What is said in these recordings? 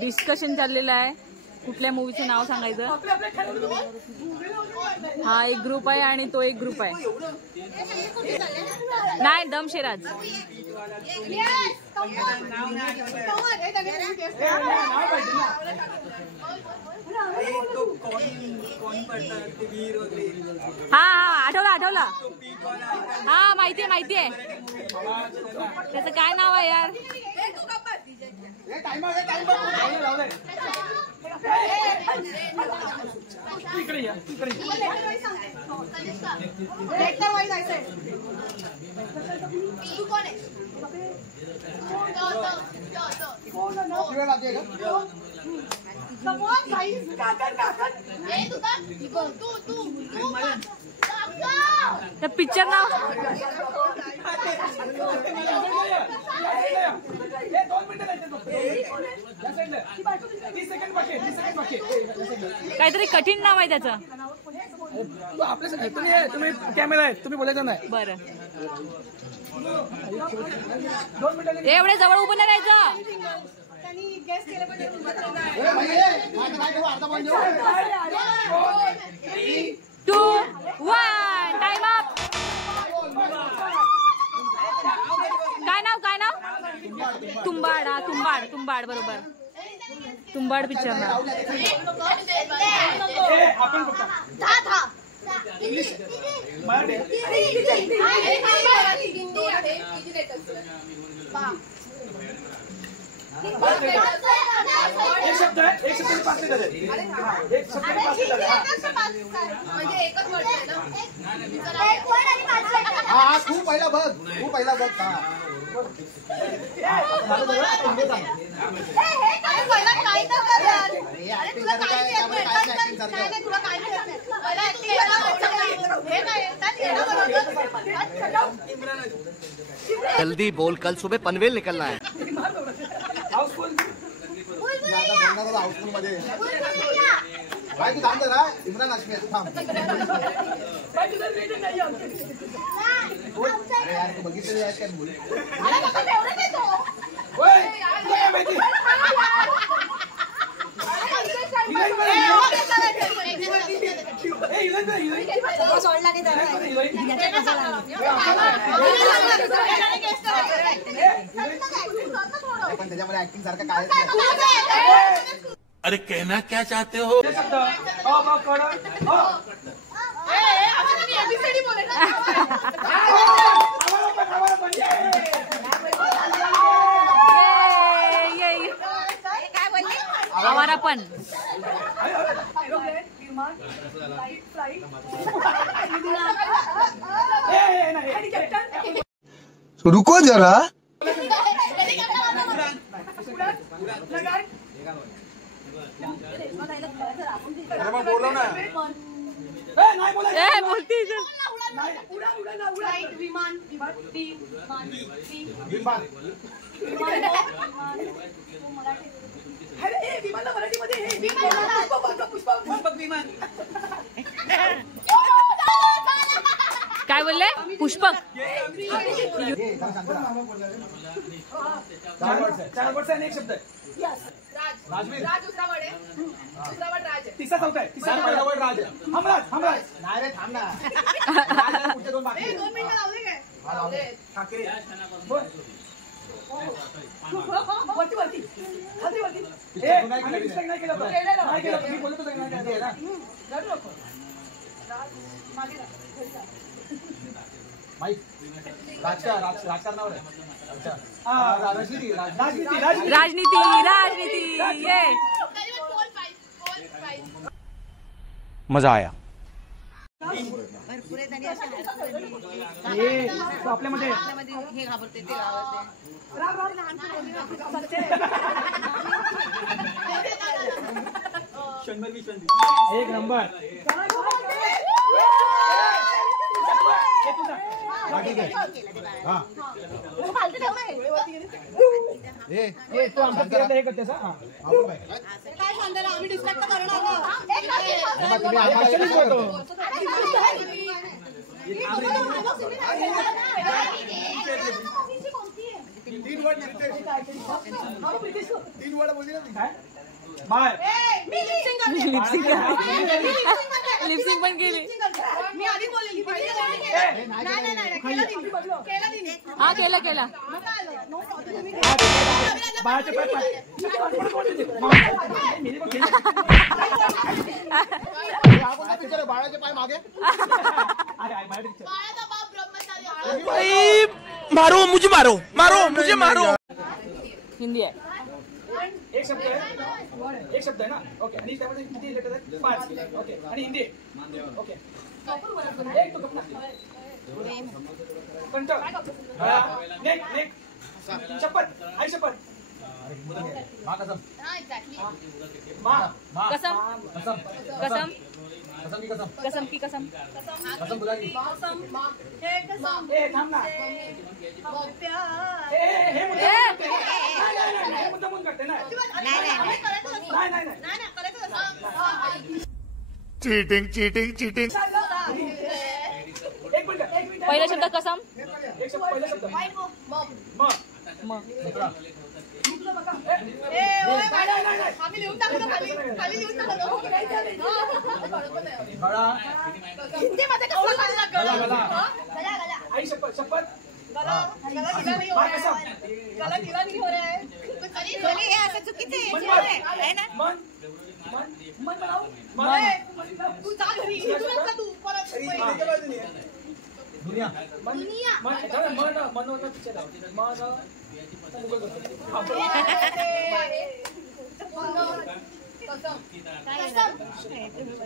Discussion चाललेलं आहे, कुठल्या मूवीचं नाव सांगायचं. हा एक ग्रुप आहे आणि तो एक ग्रुप आहे. नाही दमशेराज. हा हा आठवला. हा माहितीये. त्याचं काय नाव आहे यार. त्या पिक्चर नाव काहीतरी कठीण नाव आहे त्याचं. तुम्ही कॅमेरा आहे, तुम्ही बोलायचं नाही. बरं एवढे जवळ उभं नाही राहायचं. 3, 2, 1 टाइम अप. काय नाव तुंबाड बरोबर. तुंबाड पिक्चर नाव. एक शब्द पाच खूप पहिला बघ जल्दी बोल, कल सुबह पनवेल निकलना है. हाऊसफुल मध्ये काय तू थांब जरा. इम्रान हाशमी तू थांब. अरे यार तू बघितलेली आहेस काय मूवी. पण त्याच्यामध्ये ऍक्टिंग सारखं काय. अरे कहना क्या चाहते हो. आवारा पण रुको जरा. बोलो ना. बोलती काय बोलले. पुष्पक. चार वर्ष एक शब्द आहे. तिसरा चौथा आहे. तिसरा वर्ड राज. हमराज नाही रे थांब ना. पुढचे दोन बाकी. 2 मिनिटं लावले काय. ठाकरे वरती नाही केलं मी बोलतो राजकारणावर आहे. राजनीती ये मजा आया. आपल्यामध्ये हे घाबरते ते घाबरते. एक नंबर. तू आमच्या हे करतेस. काय सांगायला आम्ही डिस्ट्रॅक्ट करणार. तीन वर्ड बोलली ना काय बाय लिपसिंग पण केली. मी आधी बोललेली हा केला केला. बाळाचे पाय बाळाचे पाय मागे मारो मुझे मारो मारो मुझे मारो. हिंदी आहे. एक शब्द आहे ना. ओके आणि त्यामध्ये किती लेटर आहेत 5. ओके आणि हिंदी ओके एक तो कंट नेक शपथ आई शपथ कसम की कसम. ए थांब ना हे मुद्दामून करते ना. नाही चीटिंग चीटिंग चीटिंग. एक मिनिट पहिला शब्द कसम. एक शब्द पहिला शब्द म आम्ही लिहून टाकतो खाली लिहून टाकतो. हिंदीमध्ये कसं आई शपथ शपथ गला ढिला नाही हो रहा है. हे असं चुकीचं आहे ना. मन तू जा घरी तू परत दुनिया मन पिक्चर आहे मन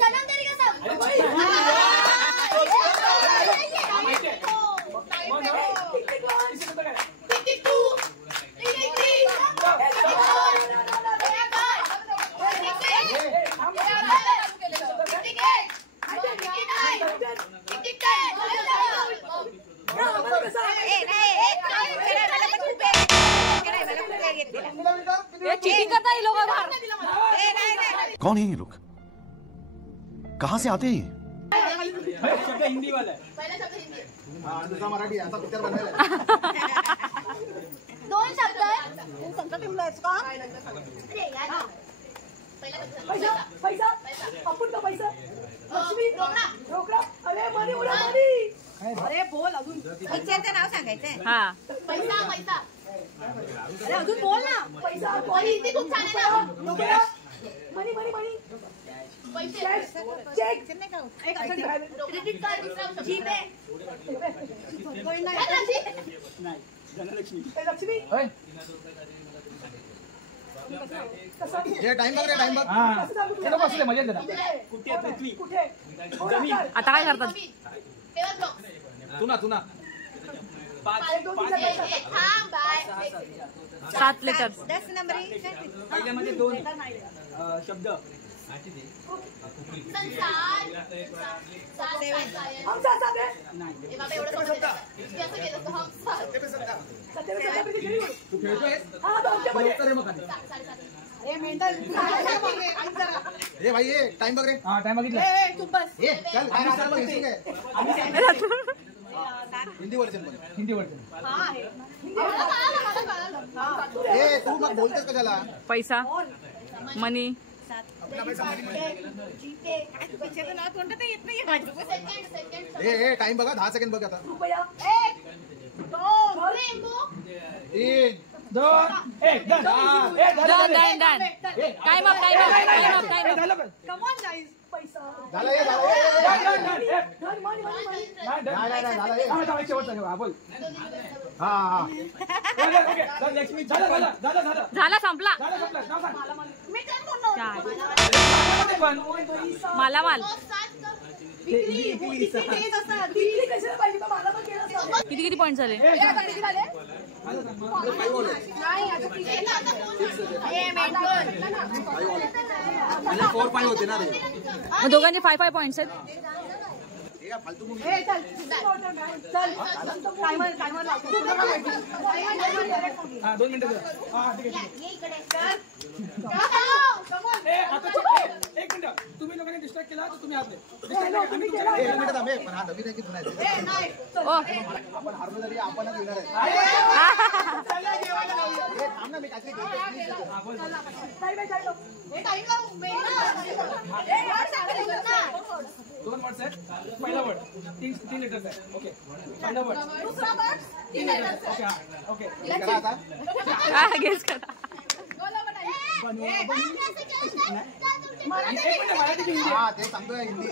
सनम तेरी कसम. चीटिंग करता ये लोग बाहर. कौन है ये लोग, कहाँ से आते हैं ये? शब्द हिंदी वाला है. दुसरा मराठी असा पिक्चर बनवायला. 2 शब्द आहे. संकट इंग्लिश का पैसा आपण का पैसा लक्ष्मी रोकडा. अरे मनी उडा मनी. अरे बोल अजून पिक्चरचं नाव सांगायचंय. हा पैसा अरे अजून बोल ना. पैसा हिंदी खूप छान आहे ना. मनी पैसे चेक एक क्रेडिट कार्ड जीपे लक्ष्मी हे टाइम बघ रे टाइम बघ. हे नको असू दे मजा येते ना. कुठे आता काय करतात. तुना 7 लेटर्स. 10 नंबर पहिल्यामध्ये 2 शब्द तू खेळतोय रे भाई. ये टाइम बघ रे. हा टाइम बघितला. हिंदी वर्जन ए तू मग बोलतेस कशाला. पैसा मनी पैशाचं नाव कोणतं तर येत नाही. ए टाइम बघा 10 सेकंड बघ आता. 1 2 1 done. Time up. Come on guys. पैसा झालं बोल. झाला संपला. मालामाल किती पॉइंट झाले. 4 पॉइंट होते ना रे. मग दोघांचे 5 पॉइंट्स आहेत. फालतू टाइमर 2 मिनिटं. एक मिनिट तुम्ही लोकांनी डिस्ट्रॅक्ट केला तर तुम्ही आतले ओ आपण हारलो तरी आपणच विनर आहे. हे टाइम लावून दोन वर्ड्स आहेत. पहिला वर्ड 3 लेटर्स आहे. ओके पहिला वर्ड दुसरा वर्ड 3 लेटर्स ओके ओके करा आता. गेस करा. मराठी की हिंदी? हा ते सांगतोय हिंदी.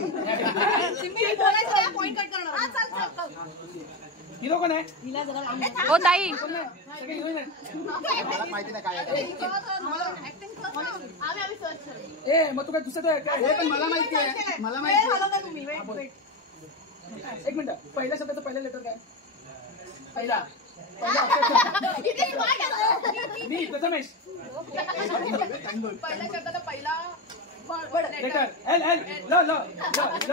पॉइंट कट करणार हिरो कोण आहे? ओ ताई सगळे हिरोईन आहे. मला माहिती नाही काय आहे. आम्ही सर्च करू. ए मग तू काय दुसरं काय? हे पण मला माहिती आहे. मला माहिती आहे. तुम्ही वेट एक मिनिट. पहिल्या शब्दाचं पहिलं लेटर काय? पहिला अक्षर. मी प्रथमेश. पहिल्या शब्दाचा पहिला लेटर एल एल ल ल ल ल.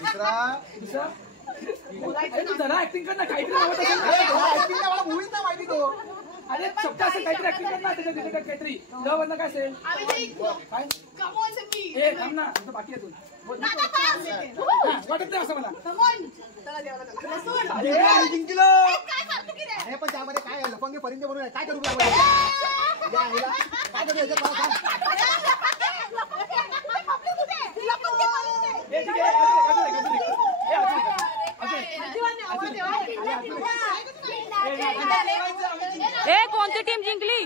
दुसरा दुसरा अरे तू जरा ऍक्टिंग कर ना. काहीतरी नावं टाक. ऍक्टिंग मला मूवीच नाही माहिती तो. अरे शब्द असेल काहीतरी ऍक्टिंग कर ना. त्याच्या रिलेटेड काहीतरी ल वरनं काय असेल? काय कमॉन सिम्मी ए थांब ना. तुझं बाकी आहे. ना वाटत नाही असं मला. कमॉन चला देवाला चला लसूण अरे आम्ही जिंकलो. काय करतो की रे अरे पण त्यामध्ये काय आहे? लफंगे परिंदे म्हणून आहे. काय करू लागलो? या आईला काय करू याच्यात मला सांग. ए ठीक आहे. अजून एक. ए ए कोणती टीम जिंकली?